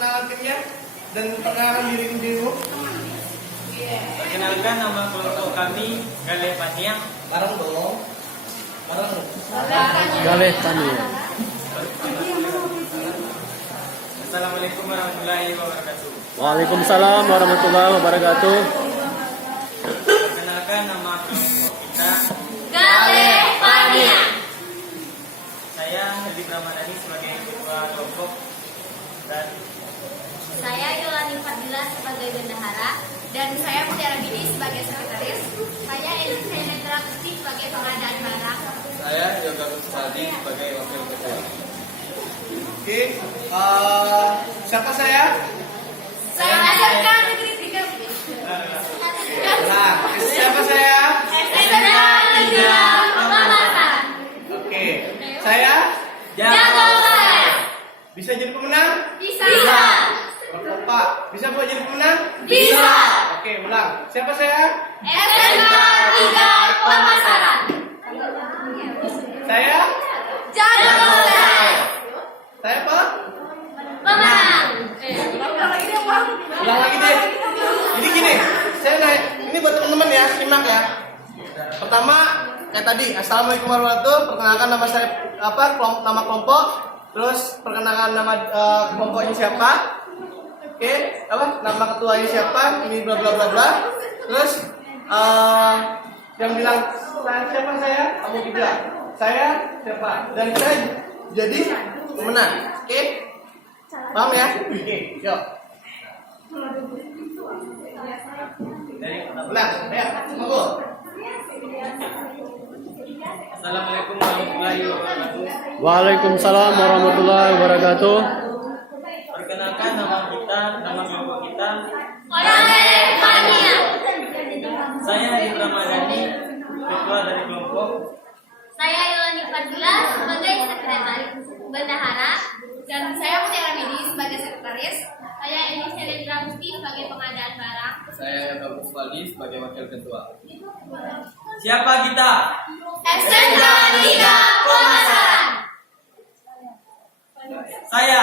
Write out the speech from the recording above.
perkenalkannya dan perkenalkan dirimu. Perkenalkan, nama kelompok kami Galeh Paniang. Bareng dong. Bareng. Galeh Tania. Assalamualaikum warahmatullahi wabarakatuh. Waalaikumsalam warahmatullahi wabarakatuh. Perkenalkan, nama kelompok kita Galeh Paniang. Saya Hadi Ramadhani sebagai ketua kelompok dan Saya Yolani Fadila sebagai bendahara dan saya Mutiara Bidi sebagai sekretaris. Saya Elis Hendra Kusti sebagai pengadaan barang. saya Yoga Kuswadi sebagai wakil ketua. Oke. Siapa saya? Saya SMK Negeri 3. Nah, siapa saya? SMK Negeri Pemasaran. Oke. Saya Jago saya. bisa jadi pemenang? Bisa. Pak, bisa buat jadi pemenang? Bisa. Oke, ulang. Siapa saya? SMK 3 Pemasaran. Saya? Jago saya. Saya apa? Pemenang. Ulang lagi deh. Jadi gini, saya naik. Ini buat teman-teman ya, simak ya. Pertama, kayak tadi, assalamualaikum warahmatullahi wabarakatuh. Perkenalkan nama saya nama kelompok. Terus perkenalkan nama kelompoknya siapa? Oke, apa? Nama ketuanya siapa? Ini bla bla bla bla. Terus yang bilang siapa saya? Kamu bilang saya siapa? Dan saya jadi pemenang. Oke? Paham ya? Oke, yuk. Ulang, ya, monggo. Assalamualaikum warahmatullahi wabarakatuh. Waalaikumsalam warahmatullahi wabarakatuh. Perkenalkan, nama kelompok kita. Galeh Paniang. Saya Hadi Ramadhani, ketua dari kelompok. Saya Yolani Fadila sebagai sekretaris bendahara dan saya Mutiara Bidi sebagai sekretaris. Saya Elis Hendra Kusti sebagai pengadaan barang. Saya Yoga Kuswadi sebagai wakil ketua. Siapa kita? SMK 3 Pemasaran. Saya